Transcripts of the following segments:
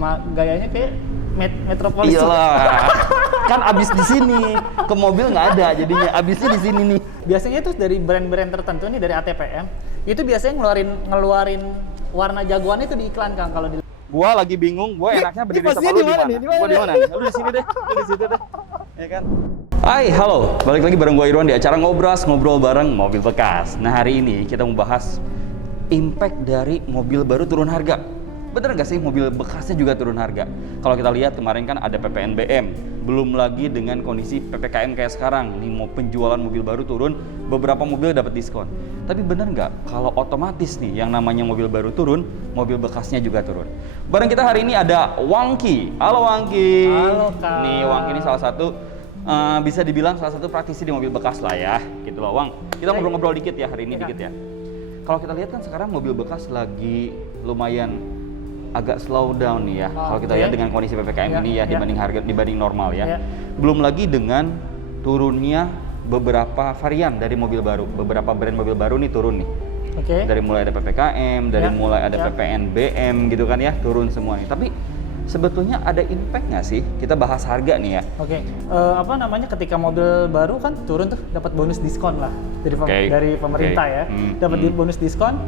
sama gayanya kayak Metropolis. Iyalah. Kan abis di sini, ke mobil nggak ada jadinya. Abisnya di sini nih. Biasanya itu dari brand-brand tertentu nih, dari ATPM, itu biasanya ngeluarin warna jagoannya itu di iklan, Kang, kalau di. Gua lagi bingung, gua enaknya berdiri sama lu di mana? Gua di mana? Lu di sini deh, lu di situ deh. Ya kan? Hai, halo. Balik lagi bareng gua Irwan di acara Ngobras, ngobrol bareng mobil bekas. Nah, hari ini kita mau bahas impact dari mobil baru turun harga. Bener nggak sih mobil bekasnya juga turun harga? Kalau kita lihat kemarin kan ada PPNBM, belum lagi dengan kondisi PPKM kayak sekarang. Nih mau penjualan mobil baru turun, beberapa mobil dapat diskon. Tapi bener nggak kalau otomatis nih yang namanya mobil baru turun, mobil bekasnya juga turun? Bareng kita hari ini ada Wangki. Halo Wangki. Halo Kak. Nih Wangki ini salah satu bisa dibilang salah satu praktisi di mobil bekas lah ya, gitu loh Wang. Kita ngobrol-ngobrol dikit ya hari ini dikit ya. Kalau kita lihat kan sekarang mobil bekas lagi lumayan agak slow down nih ya. Kalau kita lihat dengan kondisi PPKM ini ya, dibanding normal ya. Belum lagi dengan turunnya beberapa varian dari mobil baru. Beberapa brand mobil baru nih turun nih. Dari mulai ada PPKM, dari mulai ada PPNBM gitu kan ya, turun semua nih. Tapi sebetulnya ada impact nggak sih? Kita bahas harga nih ya. Apa namanya, ketika mobil baru kan turun tuh dapat bonus diskon lah dari pemerintah ya. Dapat bonus diskon,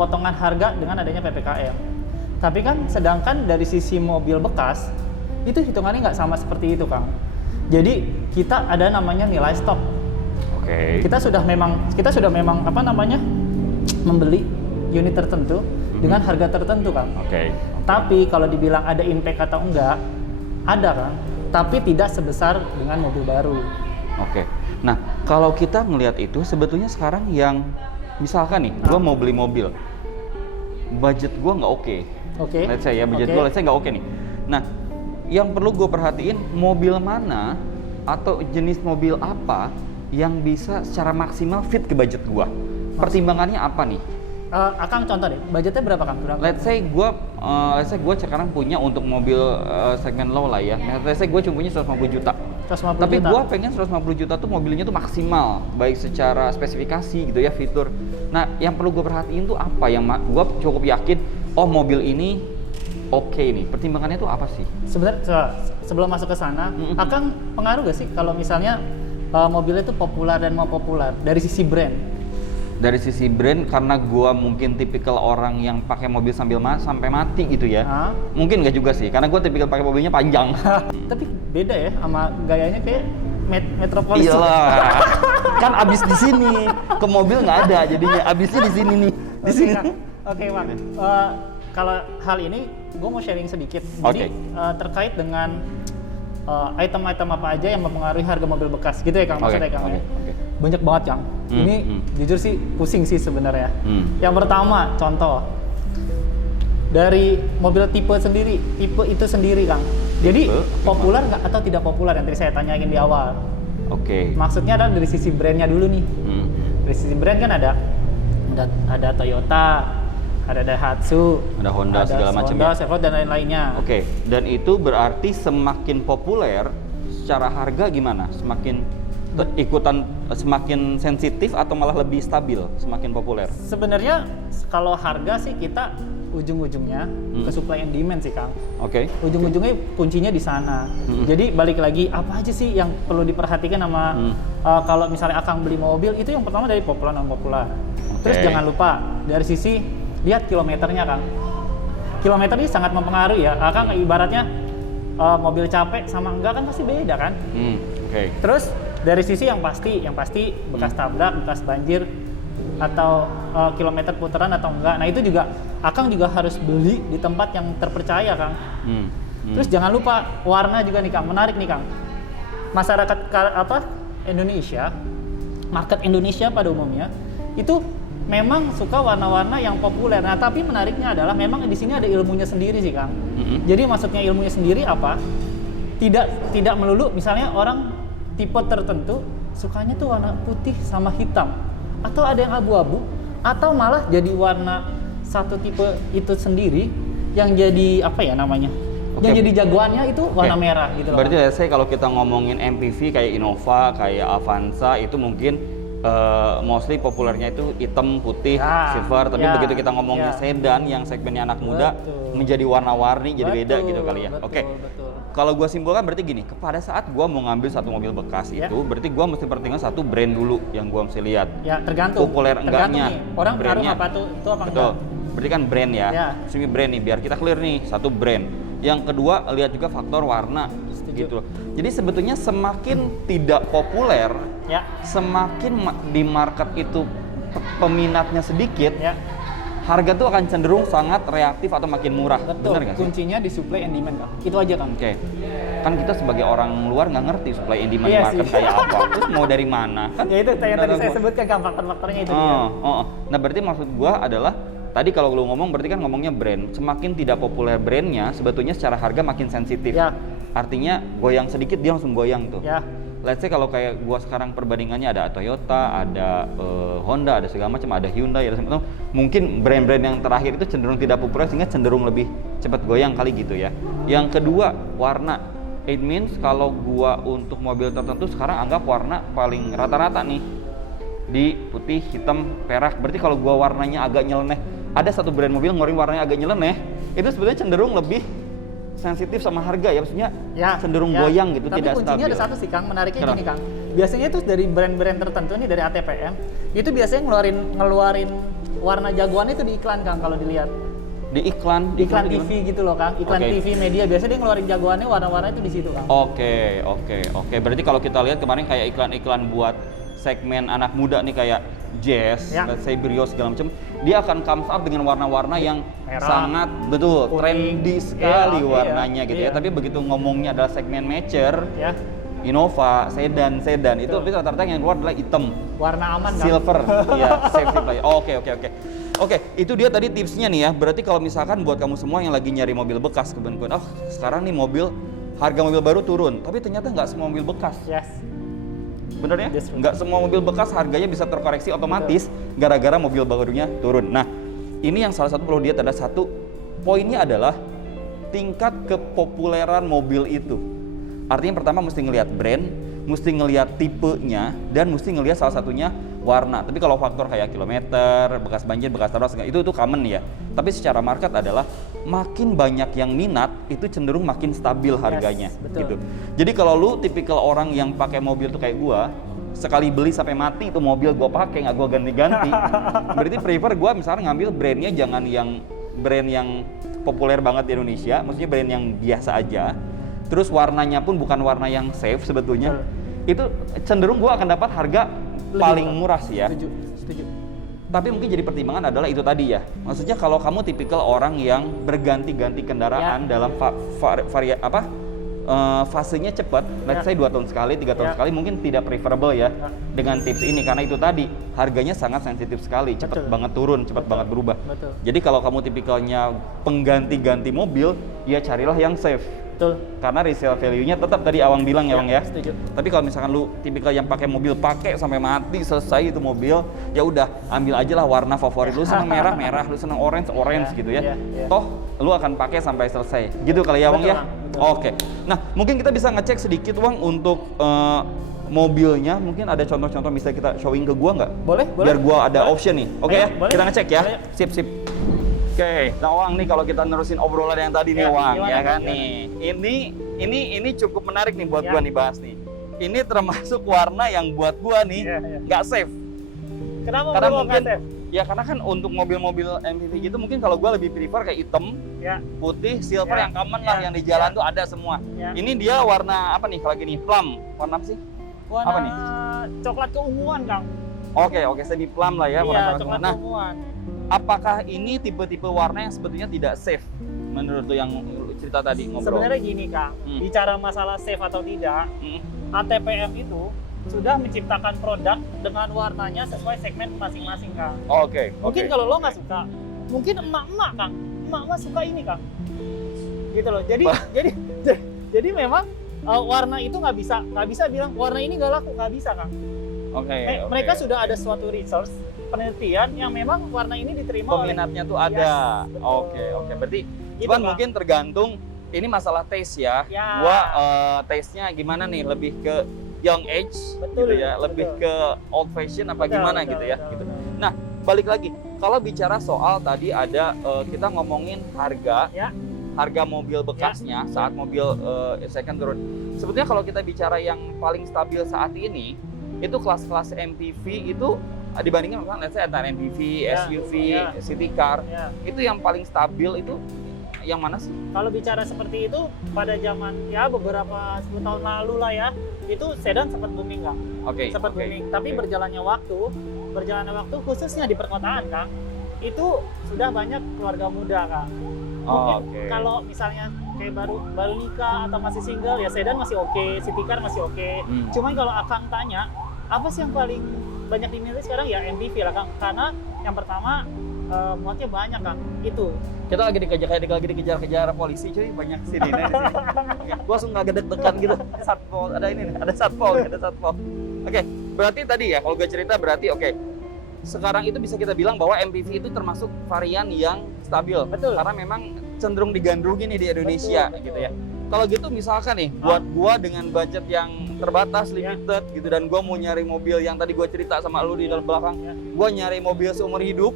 potongan harga dengan adanya PPKM. Tapi kan sedangkan dari sisi mobil bekas itu hitungannya nggak sama seperti itu, Kang. Jadi kita ada namanya nilai stok. Kita sudah memang apa namanya, membeli unit tertentu dengan harga tertentu, Kang. Tapi kalau dibilang ada impact atau enggak, ada, Kang. Tapi tidak sebesar dengan mobil baru. Nah, kalau kita ngelihat itu sebetulnya sekarang yang misalkan nih, gua mau beli mobil, budget gua nggak let's say ya, budget gue let's say nggak oke nih. Nah, yang perlu gue perhatiin, mobil mana atau jenis mobil apa yang bisa secara maksimal fit ke budget gue. Pertimbangannya apa nih? Akang contoh deh, budgetnya berapa, Kang? Let's say gue sekarang punya untuk mobil segmen low lah ya. Let's say gue cuma punya 150 juta. Tapi gue pengen 150 juta tuh mobilnya tuh maksimal, baik secara spesifikasi gitu ya, fitur. Nah, yang perlu gue perhatiin tuh apa yang gue cukup yakin, oh mobil ini oke nih. Pertimbangannya tuh apa sih? Sebenarnya sebelum masuk ke sana, Akang pengaruh gak sih kalau misalnya mobilnya itu populer dan mau populer dari sisi brand? Dari sisi brand, karena gua mungkin tipikal orang yang pakai mobil sampai mati gitu ya. Mungkin nggak juga sih, karena gua tipikal pakai mobilnya panjang. Tapi beda ya sama gayanya kayak Metropolis. Iyalah. Kan abis di sini, ke mobil nggak ada jadinya. Abisnya di sini nih. Di sini. Oke, Bang. Kalau hal ini gua mau sharing sedikit. Jadi terkait dengan item-item apa aja yang mempengaruhi harga mobil bekas gitu ya, Kang, maksudnya Kang. Banyak banget, Kang. Ini jujur sih pusing sih sebenarnya. Yang pertama, contoh dari mobil tipe itu sendiri, Kang. Jadi populer nggak atau tidak populer yang tadi saya tanyain di awal. Maksudnya adalah dari sisi brandnya dulu nih. Dari sisi brand kan ada Toyota, ada Daihatsu, ada Honda, segala macam ya. Chevrolet dan lain-lainnya. Dan itu berarti semakin populer secara harga gimana? Semakin sensitif atau malah lebih stabil semakin populer? Sebenarnya kalau harga sih kita ujung-ujungnya ke supply and demand sih, Kang. Ujung-ujungnya kuncinya di sana. Jadi balik lagi, apa aja sih yang perlu diperhatikan sama kalau misalnya Akang beli mobil, itu yang pertama dari populer non populer. Terus jangan lupa dari sisi lihat kilometernya, Kang. Kilometer ini sangat mempengaruhi ya. Akang ibaratnya mobil capek sama enggak kan pasti beda kan. Terus dari sisi yang pasti bekas tabrak, bekas banjir, atau kilometer putaran atau enggak. Nah itu juga Akang juga harus beli di tempat yang terpercaya, Kang. Terus jangan lupa warna juga nih, Kang. Menarik nih, Kang. Masyarakat Indonesia, market Indonesia pada umumnya itu memang suka warna-warna yang populer. Nah tapi menariknya adalah memang di sini ada ilmunya sendiri sih, Kang. Jadi maksudnya ilmunya sendiri apa? Tidak melulu misalnya orang tipe tertentu sukanya tuh warna putih sama hitam, atau ada yang abu-abu, atau malah jadi warna satu tipe itu sendiri yang jadi apa ya namanya, yang jadi jagoannya itu warna merah gitu loh. Berarti saya kalau kita ngomongin MPV kayak Innova, kayak Avanza itu mungkin mostly populernya itu hitam, putih, silver. Tapi begitu kita ngomongin sedan yang segmennya anak muda, menjadi warna-warni, jadi beda gitu kali ya. Betul, Oke. betul. Kalau gue simpulkan berarti gini, pada saat gue mau ngambil satu mobil bekas itu, berarti gue mesti pertimbangkan satu brand dulu yang gue mesti lihat. Ya, tergantung. Populer enggaknya. Nih, orang taruh apa tuh, itu apa betul. enggak? Berarti kan brand ya. Sini brand nih, biar kita clear nih, satu brand. Yang kedua, lihat juga faktor warna. Gitu. Jadi sebetulnya semakin tidak populer, semakin di market itu peminatnya sedikit, harga tuh akan cenderung sangat reaktif atau makin murah. Betul. Bener nggak sih? Kuncinya di supply and demand, Kang. Itu aja, Kang. Oke. Kan kita sebagai orang luar nggak ngerti supply and demand market kayak apa. Terus mau dari mana? Kan ya itu yang tadi saya sebutkan, Kang, faktor-faktornya itu dia. Nah, berarti maksud gua adalah tadi kalau lu ngomong berarti kan ngomongnya brand. Semakin tidak populer brandnya, sebetulnya secara harga makin sensitif. Artinya goyang sedikit dia langsung goyang tuh. Let's say kalau kayak gua sekarang perbandingannya ada Toyota, ada Honda, ada segala macam, ada Hyundai, ada segala macam. Mungkin brand-brand yang terakhir itu cenderung tidak populer sehingga cenderung lebih cepat goyang kali gitu ya. Yang kedua, warna. It means kalau gua untuk mobil tertentu sekarang anggap warna paling rata-rata nih di putih, hitam, perak. Berarti kalau gua warnanya agak nyeleneh, ada satu brand mobil ngeluarin warnanya agak nyeleneh, itu sebenarnya cenderung lebih sensitif sama harga ya, maksudnya cenderung goyang gitu, tapi tidak stabil. Tapi kuncinya ada satu sih, Kang, menariknya gini, Kang. Biasanya itu dari brand-brand tertentu nih, dari ATPM, itu biasanya ngeluarin warna jagoan itu di iklan, Kang, kalau dilihat. Di iklan TV gitu loh, Kang. Iklan TV media biasanya dia ngeluarin jagoannya warna-warna itu di situ, Kang. Oke. Berarti kalau kita lihat kemarin kayak iklan-iklan buat segmen anak muda nih kayak Jazz, let's say Brio segala macam, dia akan comes up dengan warna-warna yang sangat trendy sekali warnanya gitu ya. Tapi begitu ngomongnya adalah segmen mature, Innova, sedan itu rata-rata yang keluar adalah hitam, warna aman, silver, ya safety play. Oke, itu dia tadi tipsnya nih ya. Berarti kalau misalkan buat kamu semua yang lagi nyari mobil bekas kebetulan, sekarang nih harga mobil baru turun, tapi ternyata nggak semua mobil bekas. Bener ya? Nggak semua mobil bekas harganya bisa terkoreksi otomatis gara-gara mobil barunya turun. Nah, ini yang salah satu perlu dilihat, ada satu poinnya adalah tingkat kepopuleran mobil itu. Artinya pertama mesti ngelihat brand, mesti ngelihat tipenya, dan mesti ngelihat salah satunya warna. Tapi kalau faktor kayak kilometer, bekas banjir, bekas taruh, itu common ya. Tapi secara market adalah makin banyak yang minat, itu cenderung makin stabil harganya. Gitu. Jadi kalau lu tipikal orang yang pakai mobil tuh kayak gua, sekali beli sampai mati itu mobil gua pakai, nggak gua ganti-ganti. Berarti prefer gua misalnya ngambil brandnya jangan yang brand yang populer banget di Indonesia, maksudnya brand yang biasa aja. Terus warnanya pun bukan warna yang safe sebetulnya. Itu cenderung gua akan dapat harga paling murah sih ya. Setuju. Tapi mungkin jadi pertimbangan adalah itu tadi ya. Maksudnya kalau kamu tipikal orang yang berganti-ganti kendaraan dalam fasenya cepat, let's say 2 tahun sekali, 3 tahun sekali, mungkin tidak preferable ya dengan tips ini, karena itu tadi harganya sangat sensitif sekali, cepat banget turun, cepat banget berubah. Jadi kalau kamu tipikalnya pengganti-ganti mobil, ya carilah yang safe. Karena resale value-nya tetap tadi Awang bilang ya, Bang ya. Setuju. Tapi kalau misalkan lu tipikal yang pakai mobil pakai sampai mati selesai itu mobil, ya udah ambil aja lah warna favorit lu, seneng merah, lu seneng orange gitu ya. Toh lu akan pakai sampai selesai. Gitu kali ya, Bang ya. Oke. Nah, mungkin kita bisa ngecek sedikit, Bang, untuk mobilnya. Mungkin ada contoh-contoh bisa kita showing ke gua nggak? Boleh. Biar gua ada option nih. Oke ya, kita ngecek ya. Boleh. Sip. Oke, nah Wang nih kalau kita nerusin obrolan yang tadi nih Wang, ya kan nih. Ini cukup menarik nih buat gua nih bahas nih. Ini termasuk warna yang buat gua nih nggak safe. Kenapa? Karena mungkin ya karena kan untuk mobil-mobil MPV gitu mungkin kalau gua lebih prefer kayak hitam, putih, silver yang common lah yang di jalan tuh ada semua. Ini dia warna apa nih kalau gini? Plum. Warna apa sih? Warna apa nih? Coklat keunguan, Kang. Oke, semi plum lah ya warna coklat keunguan. Apakah ini tipe-tipe warna yang sebetulnya tidak safe menurut lu yang cerita tadi ngobrol? Sebenarnya gini, Kang, bicara masalah safe atau tidak, ATPM itu sudah menciptakan produk dengan warnanya sesuai segmen masing-masing, Kang. Mungkin kalau lo nggak suka, mungkin emak-emak, Kang, emak-emak suka ini, Kang, gitu loh. Jadi memang warna itu nggak bisa bilang warna ini nggak laku, nggak bisa, Kang. Mereka sudah ada suatu research penelitian yang memang warna ini diterima peminatnya tuh ada. Berarti cuman mungkin tergantung ini masalah taste ya. Gua taste-nya gimana nih, lebih ke young age gitu ya, lebih ke old fashion apa gimana gitu ya. Gitu. Nah, balik lagi kalau bicara soal tadi ada kita ngomongin harga, harga mobil bekasnya saat mobil second turun. Sebetulnya kalau kita bicara yang paling stabil saat ini, itu kelas-kelas MPV itu dibandingkan misalnya let's say antara MPV, SUV, city car, itu yang paling stabil itu yang mana sih? Kalau bicara seperti itu pada zaman ya beberapa 10 tahun lalu lah ya, itu sedan sempat booming Kang. Sempat booming. Tapi berjalannya waktu khususnya di perkotaan Kang, itu sudah banyak keluarga muda Kang. Mungkin kalau misalnya kayak baru nikah atau masih single ya sedan masih oke, city car masih oke. Cuman kalau Akang tanya, apa sih yang paling banyak diminati sekarang ya MPV lah Kang, karena yang pertama muatnya banyak Kang. Itu kita lagi dikejar polisi cuy, banyak sirine di sini. Gua langsung nggak gedek-dekan gitu. Satpol, ada ini nih, ada satpol. Berarti tadi ya kalau gue cerita berarti sekarang itu bisa kita bilang bahwa MPV itu termasuk varian yang stabil. Betul. Karena memang cenderung digandrungi nih di Indonesia gitu ya. Kalau gitu misalkan nih buat gua dengan budget yang terbatas, limited gitu, dan gua mau nyari mobil yang tadi gua cerita sama lu di dalam belakang, gua nyari mobil seumur hidup.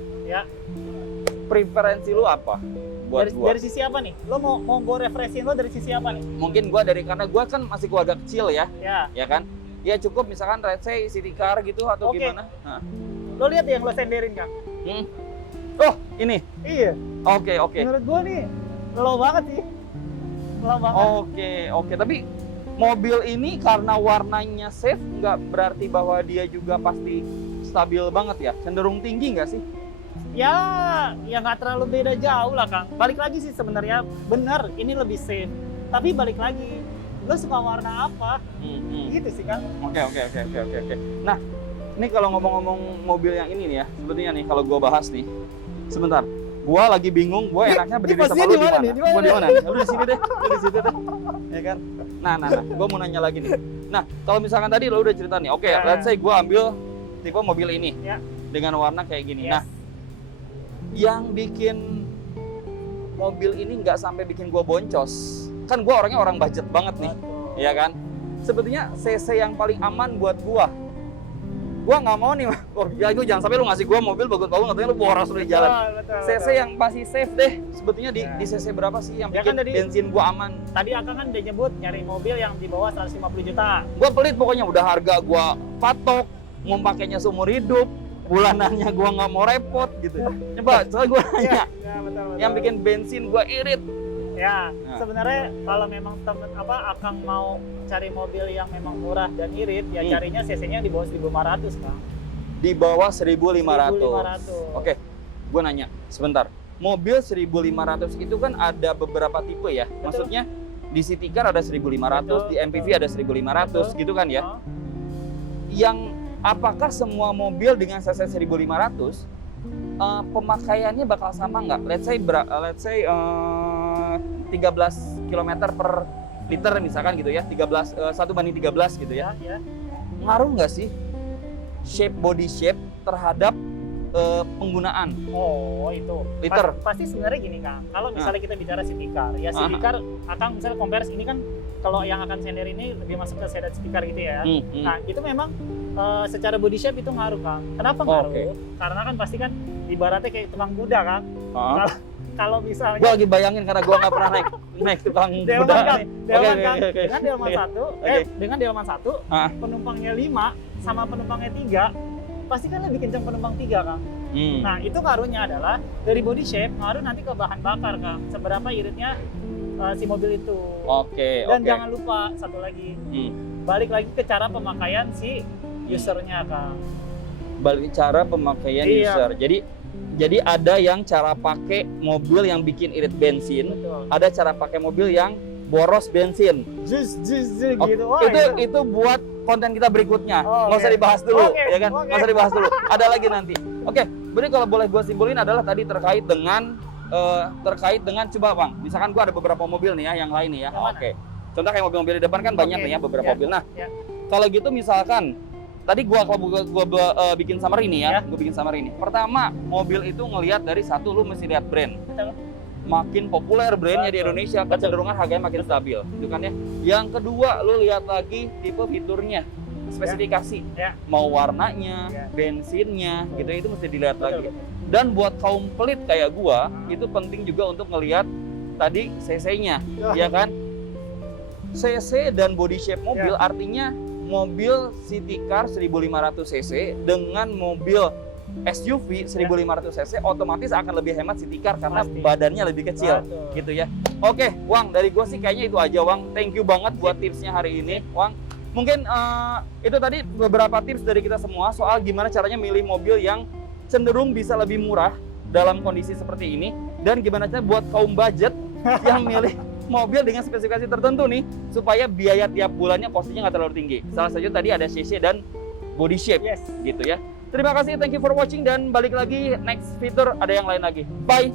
Preferensi lu apa buat gua? Dari sisi apa nih? Lo mau gua refreshing lo dari sisi apa nih? Mungkin gua karena gua kan masih keluarga kecil ya kan? Ya cukup misalkan let's say city car gitu atau gimana? Lo lihat yang lo senderin Kang. Oh, ini? Iya. Oke. Menurut gua nih, low banget sih. Low banget. Oke. Tapi mobil ini karena warnanya safe, nggak berarti bahwa dia juga pasti stabil banget ya? Cenderung tinggi nggak sih? Ya nggak terlalu beda jauh lah Kang. Balik lagi sih sebenarnya benar ini lebih safe. Tapi balik lagi, lo suka warna apa? Gitu sih Kang. Oke. Nah, ini kalau ngomong-ngomong mobil yang ini nih ya, sebetulnya nih kalau gua bahas nih, sebentar. Gua lagi bingung, gua enaknya berdiri sama lu di mana? Gua di mana? Lu di sini deh, lu di situ deh. Ya kan? Nah, gua mau nanya lagi nih. Nah, kalau misalkan tadi lo udah cerita nih, let's say gua ambil tipe mobil ini dengan warna kayak gini. Nah, yang bikin mobil ini nggak sampai bikin gua boncos, kan gua orangnya orang budget banget nih, ya kan? Sebetulnya CC yang paling aman buat gua nggak mau nih, ya gue jangan sampai lu ngasih gua mobil bagus-bagus, katanya lu boros lu di jalan. CC yang masih safe deh, sebetulnya di CC berapa sih yang bikin bensin gua aman? Tadi Akang kan udah nyebut nyari mobil yang di bawah 150 juta. Gua pelit pokoknya, udah harga gua patok, mau pakainya seumur hidup, bulanannya gua nggak mau repot gitu. Coba, soalnya gua nanya, betul. yang bikin bensin gua irit. Sebenarnya kalau memang Akang mau cari mobil yang memang murah dan irit, ya carinya CC-nya di bawah 1.500 Kang. Di bawah 1.500. Oke, gua nanya sebentar. Mobil 1.500 itu kan ada beberapa tipe ya. Maksudnya di city car ada 1.500, di MPV ada 1.500 gitu kan ya. Yang apakah semua mobil dengan CC 1.500 pemakaiannya bakal sama nggak? Let's say 13 km per liter misalkan gitu ya, 1 banding 13 gitu ya. Ngaruh nggak sih body shape terhadap penggunaan? Itu liter. Pasti sebenarnya gini Kang, kalau misalnya kita bicara city car, ya city car Akang misalnya compare ini kan, kalau yang akan sender ini lebih masuk ke sedan city car gitu ya. Nah itu memang secara body shape itu ngaruh Kang. Kenapa ngaruh? Karena kan pasti kan ibaratnya kayak tukang kuda Kang. Kalau misalnya gue lagi bayangin karena gue nggak pernah naik tukang kuda. Dengan delman 1 penumpangnya 5 sama penumpangnya 3, pasti kan lebih kencang penumpang 3 Kang. Nah itu ngaruhnya adalah dari body shape, ngaruh nanti ke bahan bakar Kang, seberapa iritnya si mobil itu. Dan jangan lupa satu lagi, balik lagi ke cara pemakaian si usernya Kang. Balik cara pemakaian user. Jadi ada yang cara pakai mobil yang bikin irit bensin, ada cara pakai mobil yang boros bensin. Gitu. Itu buat konten kita berikutnya. Nggak usah dibahas dulu, ya kan? Nggak usah dibahas dulu. Ada lagi nanti. Berarti kalau boleh gue simpulin adalah tadi terkait dengan coba Bang. Misalkan gue ada beberapa mobil nih ya, yang lain nih ya. Contoh kayak mobil-mobil di depan kan banyak nih ya, beberapa mobil. Nah, kalau gitu misalkan tadi gua bikin summary nih ya, gue bikin summary nih. Pertama, mobil itu ngelihat dari satu, lu mesti lihat brand. Makin populer brandnya di Indonesia, kecenderungan harganya makin stabil, gitu kan ya. Yang kedua, lu lihat lagi tipe fiturnya, spesifikasi, mau warnanya, bensinnya, gitu itu mesti dilihat lagi. Dan buat kaum pelit kayak gua, itu penting juga untuk ngelihat tadi cc-nya, ya kan? cc dan body shape mobil artinya mobil city car 1500 cc dengan mobil SUV 1500 cc otomatis akan lebih hemat city car karena badannya lebih kecil. Gitu ya. Oke, Wang, dari gua sih kayaknya itu aja, Wang. Thank you banget buat tipsnya hari ini, Wang. Mungkin itu tadi beberapa tips dari kita semua soal gimana caranya milih mobil yang cenderung bisa lebih murah dalam kondisi seperti ini, dan gimana caranya buat kaum budget yang milih mobil dengan spesifikasi tertentu nih supaya biaya tiap bulannya pastinya nggak terlalu tinggi. Salah satu tadi ada cc dan body shape, gitu ya. Terima kasih, thank you for watching, dan balik lagi next fitur ada yang lain lagi. Bye.